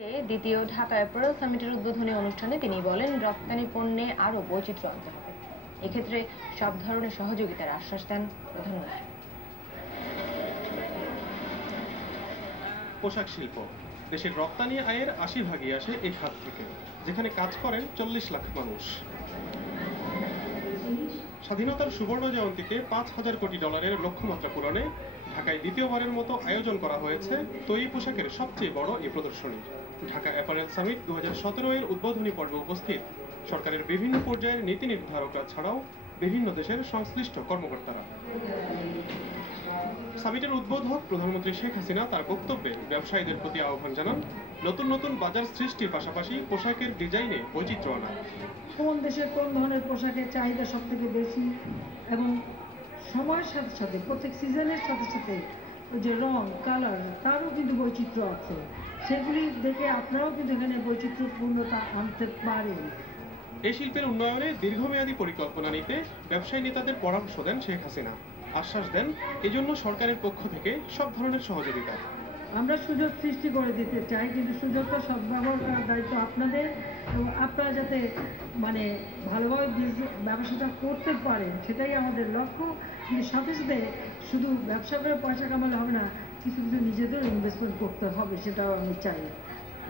দ্বিতীয় ঢাকা অ্যাপারেল সামিটের উদ্বোধনী অনুষ্ঠানে তিনি বলেন, রপ্তানি পণ্যে আরও বৈচিত্র্য আনতে হবে। এক্ষেত্রে সব ধরনের সহযোগিতার আশ্বাস দেন প্রধানমন্ত্রী। পোশাক শিল্প দেশের রপ্তানি আয়ের ৮০% আসে এই খাত থেকে, যেখানে কাজ করেন ৪০ লাখ মানুষ। স্বাধীনতার সুবর্ণ জয়ন্তীতে $৫,০০০ কোটি লক্ষ্যমাত্রা পূরণে ঢাকায় দ্বিতীয়বারের মতো আয়োজন করা হয়েছে তৈরি পোশাকের সবচেয়ে বড় এই প্রদর্শনী। ঢাকা অ্যাপারেল সামিট ২০১৭ এর উদ্বোধনী পর্বে উপস্থিত সরকারের বিভিন্ন পর্যায়ের নীতি নির্ধারকরা ছাড়াও বিভিন্ন দেশের সংশ্লিষ্ট কর্মকর্তারা। সামিটের উদ্বোধক প্রধানমন্ত্রী শেখ হাসিনা তার বক্তব্যে ব্যবসায়ীদের প্রতি আহ্বান জানান নতুন নতুন বাজার সৃষ্টির পাশাপাশি পোশাকের ডিজাইনে বৈচিত্র্য আনা। কোন দেশের কোন ধরনের পোশাকের চাহিদা সব থেকে বেশি এবং সময়ের সাথে সাথে প্রত্যেক সিজনের সাথে সাথে যে রং কালার তারও কিন্তু বৈচিত্র্য আছে, সেগুলি দেখে আপনারাও কিন্তু এখানে বৈচিত্র্যপূর্ণতা আনতে পারেন। এই শিল্পের উন্নয়নে দীর্ঘমেয়াদী পরিকল্পনা নিতে ব্যবসায়ী নেতাদের পরামর্শ দেন শেখ হাসিনা। আশ্বাস দেন এজন্য সরকারের পক্ষ থেকে সব ধরনের সহযোগিতা। আমরা সুযোগ সৃষ্টি করে দিতে চাই, কিন্তু সুযোগটা সদ্ব্যবহার করার দায়িত্ব আপনাদের এবং আপনারা যাতে ভালোভাবে ব্যবসাটা করতে পারেন সেটাই আমাদের লক্ষ্য। কিন্তু সাথে সাথে শুধু ব্যবসা করে পয়সা কামালে হবে না, কিছু কিছু নিজেদের ইনভেস্টমেন্ট করতে হবে, সেটাও আমি চাই।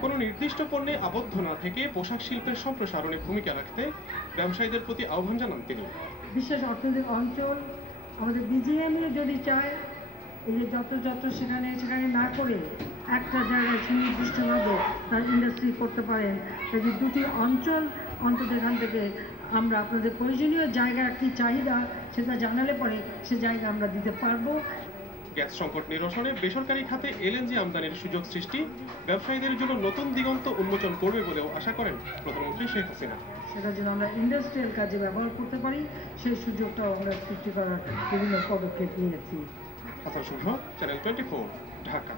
কোনো নির্দিষ্ট পণ্যে আবদ্ধ না থেকে পোশাক শিল্পের সম্প্রসারণে ভূমিকা রাখতে ব্যবসায়ীদের প্রতি আহ্বান জানান তিনি। বিশেষ অর্থনৈতিক অঞ্চল আমাদের বিজিএমই যদি চায় এই যে যত সেখানে না করে একটা জায়গায় সুনির্দিষ্টভাবে তার ইন্ডাস্ট্রি করতে পারেন, যদি দুটি অঞ্চল অন্তত এখান থেকে আমরা আপনাদের প্রয়োজনীয় জায়গা কি চাহিদা সেটা জানালে পরে সে জায়গা আমরা দিতে পারবো। গ্যাস সংকট নিরসনে বেসরকারি খাতে এলএনজি আমদানির সুযোগ সৃষ্টি ব্যবসায়ীদের জন্য নতুন দিগন্ত উন্মোচন করবে বলেও আশা করেন প্রধানমন্ত্রী শেখ হাসিনা। সেটা যেন আমরা ইন্ডাস্ট্রিয়াল কাজে ব্যবহার করতে পারি সেই সুযোগটাও আমরা সৃষ্টি করার বিভিন্ন পদক্ষেপ নিয়েছি। হাসান শুভ, চ্যানেল 24, ঢাকা।